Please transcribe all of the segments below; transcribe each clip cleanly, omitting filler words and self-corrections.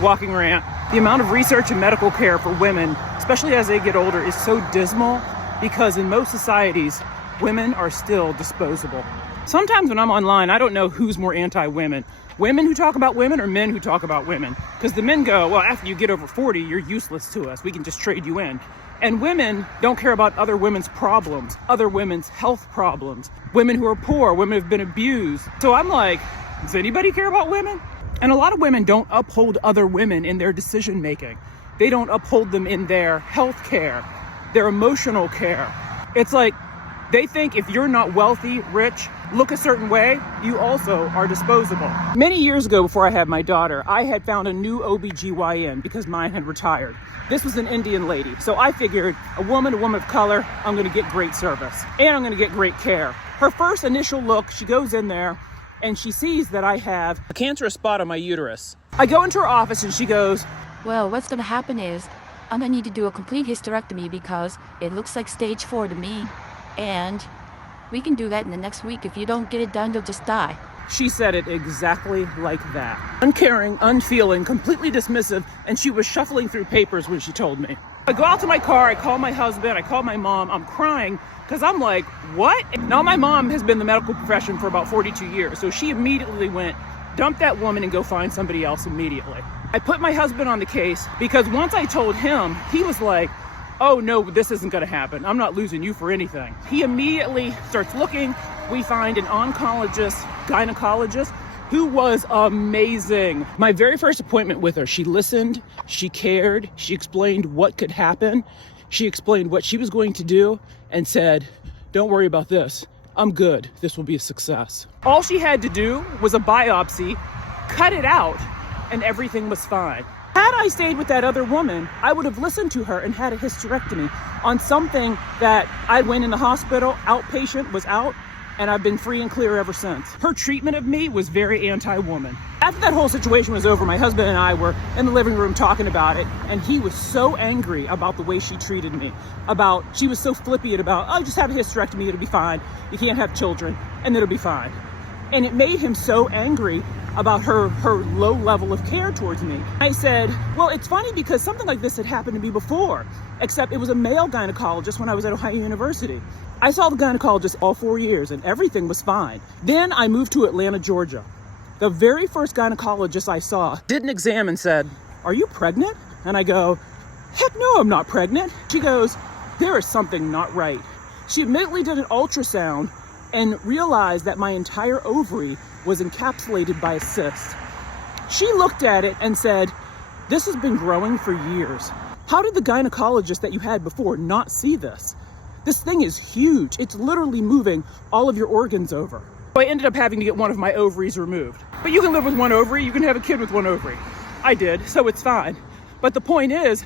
walking rant. The amount of research and medical care for women, especially as they get older, is so dismal because in most societies, women are still disposable. Sometimes when I'm online, I don't know who's more anti-women. Women who talk about women or men who talk about women. Because the men go, well, after you get over 40, you're useless to us. We can just trade you in. And women don't care about other women's problems, other women's health problems, women who are poor, women who've been abused. So I'm like, does anybody care about women? And a lot of women don't uphold other women in their decision making. They don't uphold them in their health care, their emotional care. It's like they think if you're not wealthy, rich, look a certain way, you also are disposable. Many years ago, before I had my daughter, I had found a new OBGYN because mine had retired. This was an Indian lady. So I figured a woman of color, I'm gonna get great service and I'm gonna get great care. Her first initial look, she goes in there and she sees that I have a cancerous spot on my uterus. I go into her office and she goes, well, what's gonna happen is I'm gonna need to do a complete hysterectomy because it looks like stage 4 to me. And we can do that in the next week. If you don't get it done, you'll just die. She said it exactly like that. Uncaring, unfeeling, completely dismissive, and she was shuffling through papers when she told me. I go out to my car, I call my husband, I call my mom, I'm crying, because I'm like, what? Now my mom has been in the medical profession for about 42 years, so she immediately went, dump that woman and go find somebody else immediately. I put my husband on the case, because once I told him, he was like, oh no, this isn't gonna happen. I'm not losing you for anything. He immediately starts looking. We find an oncologist, gynecologist, who was amazing. My very first appointment with her, she listened, she cared, she explained what could happen. She explained what she was going to do and said, don't worry about this. I'm good, this will be a success. All she had to do was a biopsy, cut it out, and everything was fine. Had I stayed with that other woman, I would have listened to her and had a hysterectomy on something that I went in the hospital, outpatient, was out, and I've been free and clear ever since. Her treatment of me was very anti-woman. After that whole situation was over, my husband and I were in the living room talking about it, and he was so angry about the way she treated me. She was so flippant about, oh, just have a hysterectomy, it'll be fine. You can't have children, and it'll be fine. And it made him so angry about her low level of care towards me. I said, well, it's funny because something like this had happened to me before, except it was a male gynecologist when I was at Ohio University. I saw the gynecologist all 4 years and everything was fine. Then I moved to Atlanta, Georgia. The very first gynecologist I saw did an exam and said, are you pregnant? And I go, heck no, I'm not pregnant. She goes, there is something not right. She immediately did an ultrasound and realized that my entire ovary was encapsulated by a cyst. She looked at it and said, this has been growing for years. How did the gynecologist that you had before not see this? This thing is huge. It's literally moving all of your organs over. So I ended up having to get one of my ovaries removed. But you can live with one ovary, you can have a kid with one ovary. I did, so it's fine. But the point is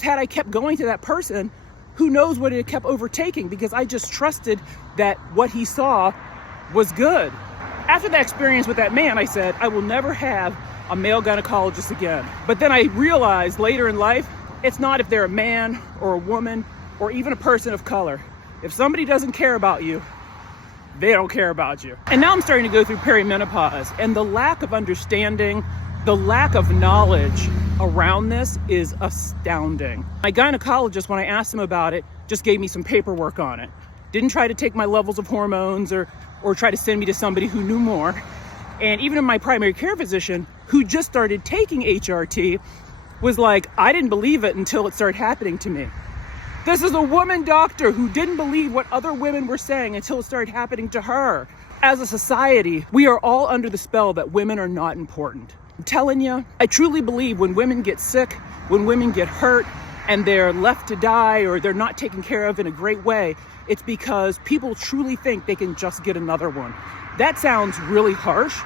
had I kept going to that person, who knows what it kept overtaking, because I just trusted that what he saw was good. After that experience with that man, I said, I will never have a male gynecologist again. But then I realized later in life, it's not if they're a man or a woman or even a person of color. If somebody doesn't care about you, they don't care about you. And now I'm starting to go through perimenopause, and the lack of understanding, the lack of knowledge around this is astounding. My gynecologist, when I asked him about it, just gave me some paperwork on it. Didn't try to take my levels of hormones or try to send me to somebody who knew more. And even in my primary care physician, who just started taking HRT, was like, I didn't believe it until it started happening to me. This is a woman doctor who didn't believe what other women were saying until it started happening to her. As a society, we are all under the spell that women are not important. I'm telling you, I truly believe when women get sick, when women get hurt, and they're left to die or they're not taken care of in a great way, it's because people truly think they can just get another one. That sounds really harsh,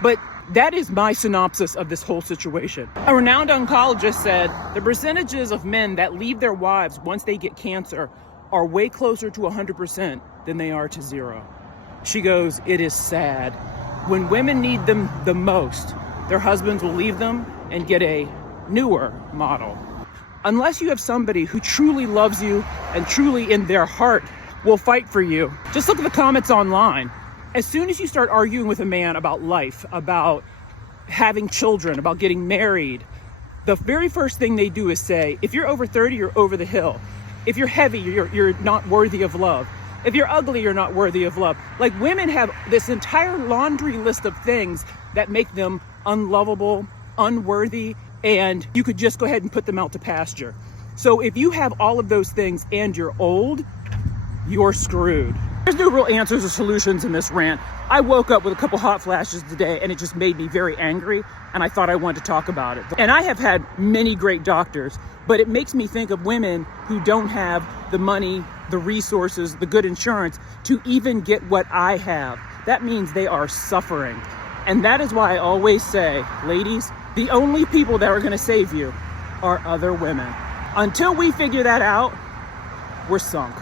but that is my synopsis of this whole situation. A renowned oncologist said the percentages of men that leave their wives once they get cancer are way closer to 100% than they are to 0. She goes, it is sad. When women need them the most, their husbands will leave them and get a newer model. Unless you have somebody who truly loves you and truly in their heart will fight for you. Just look at the comments online. As soon as you start arguing with a man about life, about having children, about getting married, the very first thing they do is say, if you're over 30, you're over the hill. If you're heavy, you're not worthy of love. If you're ugly, you're not worthy of love. Like, women have this entire laundry list of things that make them unlovable, unworthy, and you could just go ahead and put them out to pasture. So if you have all of those things and you're old, you're screwed. There's no real answers or solutions in this rant. I woke up with a couple hot flashes today and it just made me very angry, and I thought I wanted to talk about it. And I have had many great doctors, but it makes me think of women who don't have the money, the resources, the good insurance to even get what I have. That means they are suffering. And that is why I always say, ladies, the only people that are going to save you are other women. Until we figure that out, we're sunk.